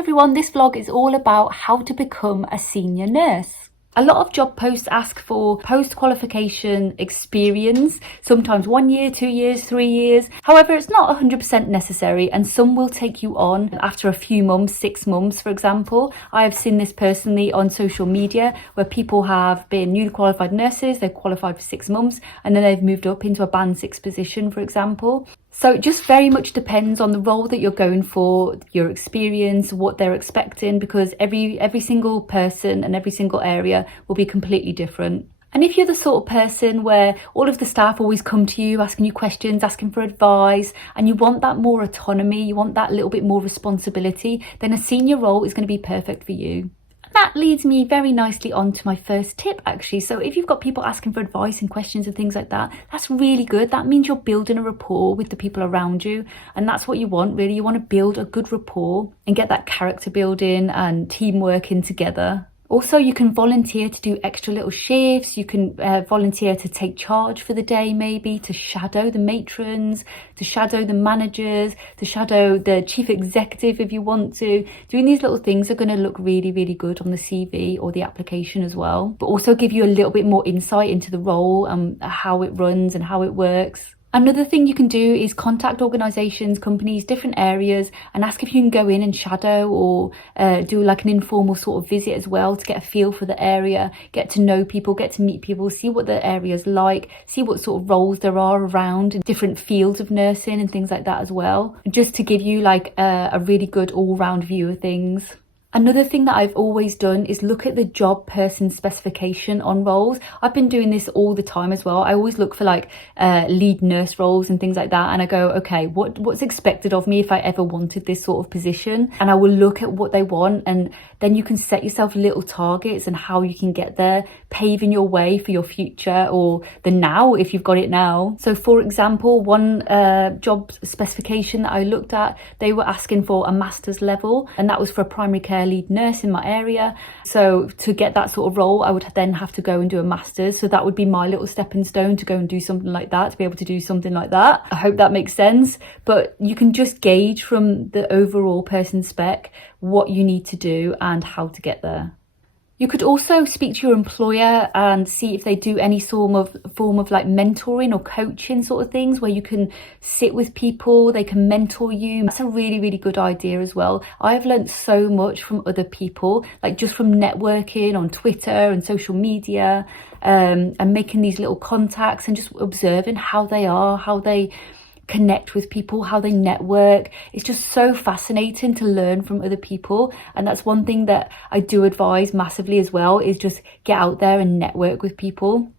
everyone, this vlog is all about how to become a senior nurse. A lot of job posts ask for post-qualification experience, sometimes 1 year, 2 years, 3 years. However, it's not 100% necessary, and some will take you on after a few months, 6 months, for example. I have seen this personally on social media where people have been newly qualified nurses, they've qualified for 6 months, and then they've moved up into a band 6 position, for example. So it just very much depends on the role that you're going for, your experience, what they're expecting, because every single person and every single area will be completely different. And if you're the sort of person where all of the staff always come to you, asking you questions, asking for advice, and you want that more autonomy, you want that little bit more responsibility, then a senior role is going to be perfect for you. That leads me very nicely on to my first tip, actually. So if you've got people asking for advice and questions and things like that, that's really good. That means you're building a rapport with the people around you. And that's what you want, really. You want to build a good rapport and get that character building and team working together. Also, you can volunteer to do extra little shifts. You can volunteer to take charge for the day, maybe to shadow the matrons, to shadow the managers, to shadow the chief executive if you want to. Doing these little things are going to look really, really good on the CV or the application as well, but also give you a little bit more insight into the role and how it runs and how it works. Another thing you can do is contact organisations, companies, different areas, and ask if you can go in and shadow or do like an informal sort of visit as well to get a feel for the area, get to know people, get to meet people, see what the area's like, see what sort of roles there are around in different fields of nursing and things like that as well, just to give you like a really good all-round view of things. Another thing that I've always done is look at the job person specification on roles. I've been doing this all the time as well. I always look for like lead nurse roles and things like that, and I go, okay, what's expected of me if I ever wanted this sort of position? And I will look at what they want, and then you can set yourself little targets and how you can get there, paving your way for your future or the now if you've got it now. So for example, one job specification that I looked at, they were asking for a master's level, and that was for a primary care lead nurse in my area. So to get that sort of role, I would then have to go and do a master's. So that would be my little stepping stone to go and do something like that, to be able to do something like that. I hope that makes sense. But you can just gauge from the overall person spec what you need to do and how to get there. You could also speak to your employer and see if they do any form of like mentoring or coaching sort of things where you can sit with people, they can mentor you. That's a really, really good idea as well. I've learned so much from other people, like just from networking on Twitter and social media, and making these little contacts and just observing how they are, how they connect with people, how they network. It's just so fascinating to learn from other people, and that's one thing that I do advise massively as well, is just get out there and network with people.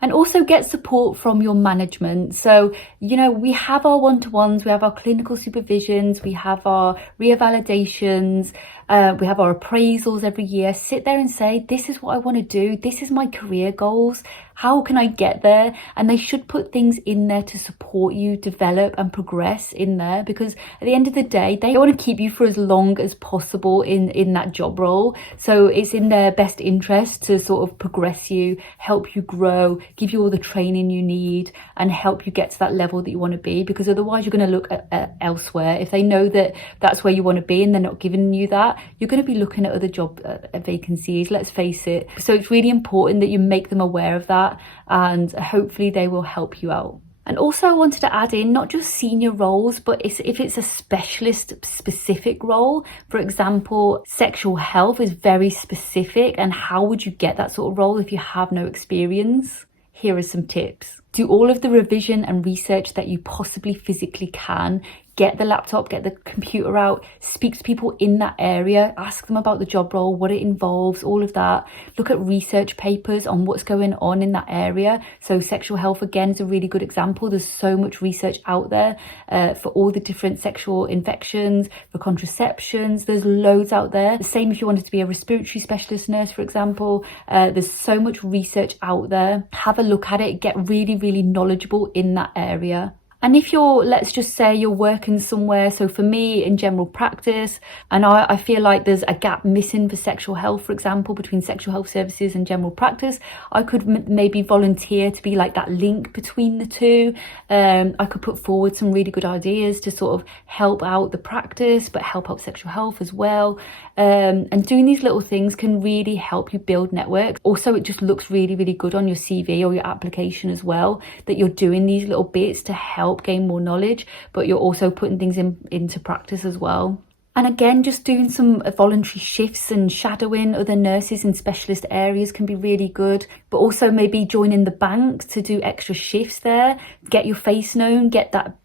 And also get support from your management. So, you know, we have our one-to-ones, we have our clinical supervisions, we have our reevalidations, we have our appraisals every year. Sit there and say, this is what I want to do, this is my career goals, how can I get there? And they should put things in there to support you develop and progress in there, because at the end of the day, they want to keep you for as long as possible in that job role. So it's in their best interest to sort of progress you, help you grow, give you all the training you need, and help you get to that level that you want to be, because otherwise you're going to look at elsewhere. If they know that that's where you want to be and they're not giving you that, you're going to be looking at other job vacancies, let's face it. So it's really important that you make them aware of that, and hopefully they will help you out. And also I wanted to add in not just senior roles, but if it's a specialist specific role. For example, sexual health is very specific, and how would you get that sort of role if you have no experience? Here are some tips. Do all of the revision and research that you possibly physically can. Get the laptop, get the computer out, speak to people in that area, ask them about the job role, what it involves, all of that. Look at research papers on what's going on in that area. So sexual health, again, is a really good example. There's so much research out there for all the different sexual infections, for contraceptions. There's loads out there. The same if you wanted to be a respiratory specialist nurse, for example. There's so much research out there. Have a look at it, get really, really knowledgeable in that area. And if you're, let's just say you're working somewhere, so for me in general practice, and I feel like there's a gap missing for sexual health, for example, between sexual health services and general practice, I could maybe volunteer to be like that link between the two. I could put forward some really good ideas to sort of help out the practice, but help out sexual health as well. And doing these little things can really help you build networks. Also, it just looks really, really good on your CV or your application as well, that you're doing these little bits to help gain more knowledge, but you're also putting things into practice as well. And again, just doing some voluntary shifts and shadowing other nurses in specialist areas can be really good. But also maybe joining the bank to do extra shifts there, get your face known,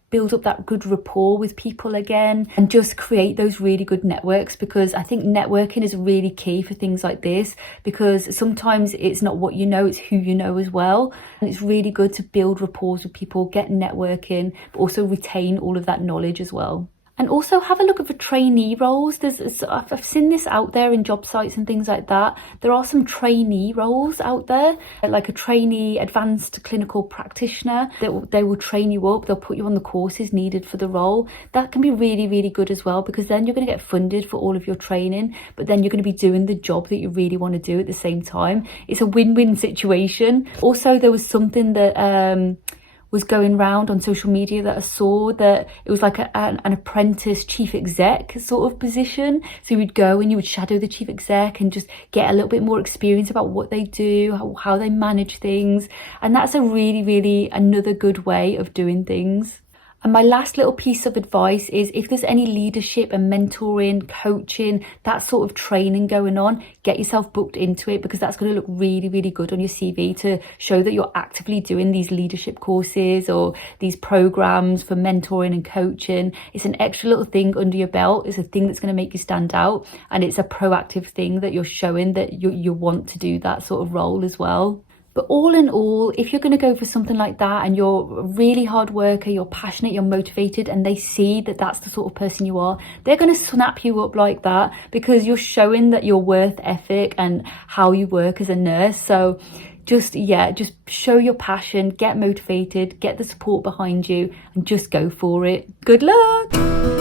build up that good rapport with people again, and just create those really good networks, because I think networking is really key for things like this, because sometimes it's not what you know, it's who you know as well. And it's really good to build rapport with people, get networking, but also retain all of that knowledge as well. And also have a look at the trainee roles. I've seen this out there in job sites and things like that. There are some trainee roles out there, like a trainee advanced clinical practitioner. They will train you up. They'll put you on the courses needed for the role. That can be really, really good as well, because then you're going to get funded for all of your training, but then you're going to be doing the job that you really want to do at the same time. It's a win-win situation. Also, there was something that was going round on social media that I saw, that it was like an apprentice chief exec sort of position. So you would go and you would shadow the chief exec and just get a little bit more experience about what they do, how they manage things. And that's a really, really another good way of doing things. And my last little piece of advice is, if there's any leadership and mentoring, coaching, that sort of training going on, get yourself booked into it, because that's going to look really, really good on your CV to show that you're actively doing these leadership courses or these programs for mentoring and coaching. It's an extra little thing under your belt. It's a thing that's going to make you stand out, and it's a proactive thing that you're showing that you want to do that sort of role as well. But all in all, if you're going to go for something like that and you're a really hard worker, you're passionate, you're motivated, and they see that that's the sort of person you are, they're going to snap you up like that, because you're showing that you're worth ethic and how you work as a nurse. So just show your passion, get motivated, get the support behind you, and just go for it. Good luck.